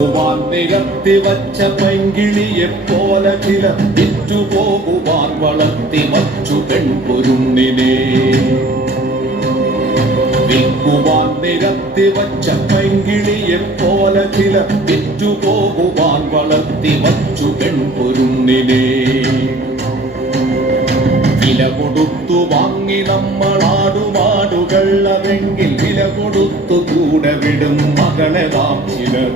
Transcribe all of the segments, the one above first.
നിരത്തി വച്ച പൈങ്കിളിയെപ്പോലെ ചില വിറ്റുപോകുവാൻ വളർത്തി വച്ചു പെൺപൊരുണ്ണിനെ. വിൽക്കുവാൻ നിരത്തി വച്ച പൈങ്കിളിയെപ്പോലെ ചില വിറ്റുപോകുവാൻ വളർത്തി വച്ചു പെൺപൊരുണ്ണിനെ. വില കൊടുത്തു വാങ്ങി നമ്മളാടുമാടുകൾ അതെങ്കിൽ വില കൊടുത്തു കൂടെ വിടും മകളെ നാം ചിലർ.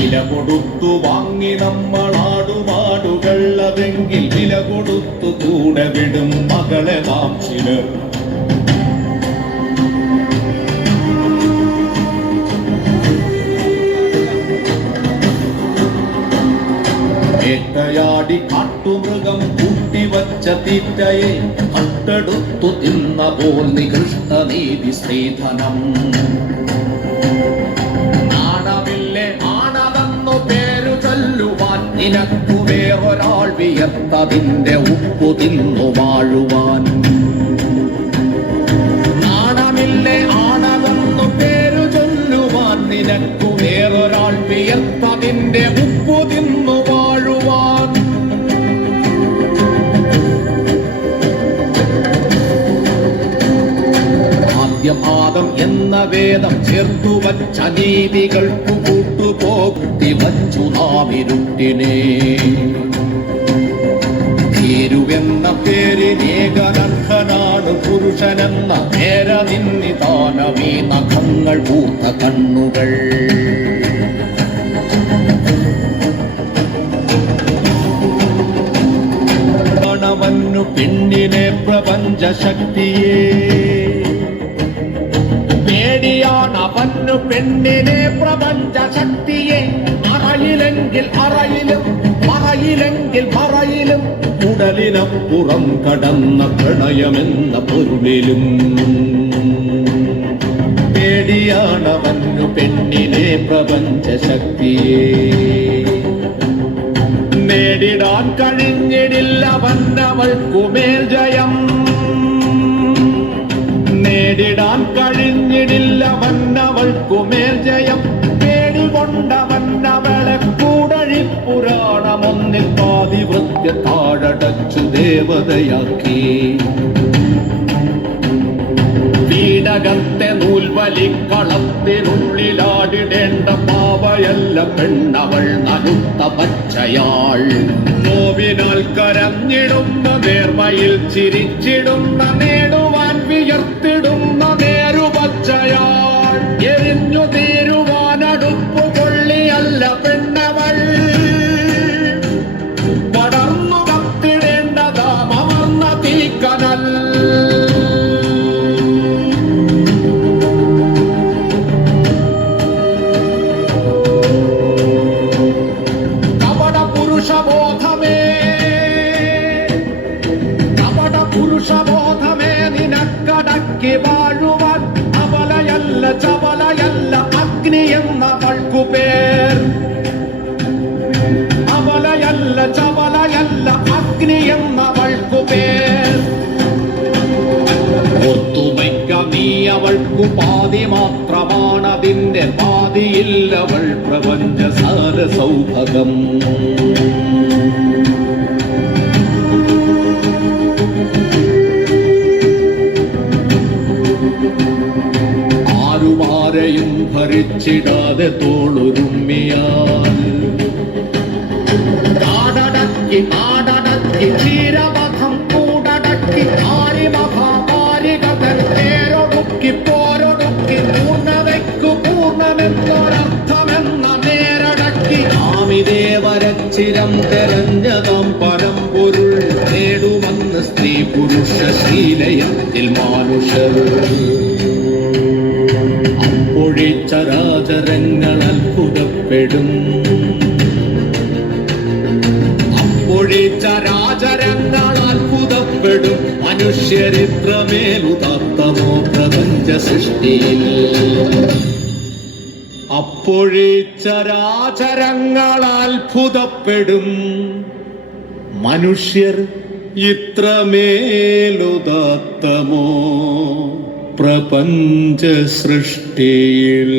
വില കൊടുത്തു വാങ്ങി നമ്മളാടുമാടുകൾ അതെങ്കിൽ വില കൊടുത്തു കൂടെ വിടും മകളെ നാം ചിലർ. വേട്ടയാടി കാട്ടുമൃഗം കൂട്ടിവച്ച തീറ്റയെ കട്ടെടുത്തു തിന്ന പോൽ നികൃഷ്ടനീതി സ്ത്രീധനം. നാണമില്ലേ ആണതെന്നു പേരു ചൊല്ലുവാൻ നിനക്കു വേറൊരാൾ വിയർത്തതിന്റെ ഉപ്പു തിന്നു വാഴുവാൻ. നാണമില്ലേ ആണതെന്നു പേരു ചൊല്ലുവാൻ നിനക്കു വേറൊരാൾ വിയർത്തതിന്റെ ഉപ്പു തിന്നു വാഴുവാൻ. ആദ്യപാദം എന്ന വേദം ചേർത്തു വച്ച നീതികൾക്കു കൂട്ടുപോകുത്തി വച്ചു നാം ഇരുട്ടിനെ. ഭീരുവെന്ന പേരിനേകനർഹനാണ് പുരുഷനെന്ന പേരനിന്നിതാനമീ നഖങ്ങൾ പൂത്ത കണ്ണുകൾ. ണവന്നു പെണ്ണിനെ പ്രപഞ്ച ശക്തിയെ. പേടിയാണവന്നു പെണ്ണിനെ പ്രപഞ്ച ശക്തിയെ. അറയിലെങ്കിൽ അറയിലും മറയിലെങ്കിൽ മറയിലും ഉടലിനപ്പുറം കടന്ന പ്രണയമെന്ന പൊരുളിലും. പേടിയാണവന്നു പെണ്ണിനെ പ്രപഞ്ച ശക്തിയെ. നേടിടാൻ കഴിഞ്ഞിടില്ല വന്നവൾക്കുമേൽ ജയം. നേടിടാൻ കഴിഞ്ഞിടില്ല വന്നവൾക്കുമേൽ ജയം. പേടികൊണ്ടവന്നവളെ കൂടഴിപ്പുരാണമൊന്നിൽ പാതിവൃത്യ താഴടച്ചു ദേവതയാക്കി. വീടകത്തെ നൂൽവലിക്കളത്തിനുള്ളിലാടിടേണ്ട പാവയല്ല പെണ്ണവൾ നനുത്ത പച്ചയാൾ. നോവിനാൽ കരഞ്ഞിടുന്ന നേർമയിൽ ചിരിച്ചിടുന്ന നേടുവാൻ വിയർത്തിടുന്ന നേരുപച്ചയാൾ. എരിഞ്ഞു തീരുവാനടുപ്പു കൊള്ളിയല്ല പെണ്ണവൾ. പടർന്നു കത്തിടേണ്ടതാം അമർന്ന തീക്കനൽ. പുരുഷബോധമേ നിനക്കടക്കി വാഴുവാൻ അബലയല്ല ചബലയല്ല അഗ്നി എന്നവൾക്കു പേർ. അബലയല്ല ചബലയല്ല അഗ്നി എന്നവൾക്കു പേർ. ഒത്തുവയ്ക്ക നീ അവൾക്കു പാതി മാത്രമാണതിന്റെ പാതിയില്ലവൾ പ്രപഞ്ച സാര സൗഭഗം. ആരുമാരെയും ഭരിച്ചിടാതെ തോളുരുമ്മിയാൽ. കാടടക്കി നാടടക്കി ക്ഷീരവധം കൂടടക്കി ആരിമഹാമാരികതൻ പേരൊടുക്കി പോരൊടുക്കി പൂർണ്ണതയ്ക്കു പൂർണ്ണമെന്നൊരർത്ഥമെന്ന നേരടക്കി. ആമിദേവരച്ചിരം തെരഞ്ഞതാം പരമ്പൊരുൾ നേടുമെന്ന് സ്ത്രീ പുരുഷ ശീലയത്തിൽ മാനുഷർ. ചരാചരങ്ങൾ അത്ഭുതപ്പെടും. അപ്പോഴേ ചരാചരങ്ങൾ അത്ഭുതപ്പെടും. മനുഷ്യരിത്രമേലുദാത്തമോ പ്രപഞ്ച സൃഷ്ടിയിൽ. അപ്പോഴേ ചരാചരങ്ങൾ അത്ഭുതപ്പെടും. മനുഷ്യർ ഇത്രമേലുദാത്തമോ പ്രപഞ്ച സൃഷ്ടിയിൽ.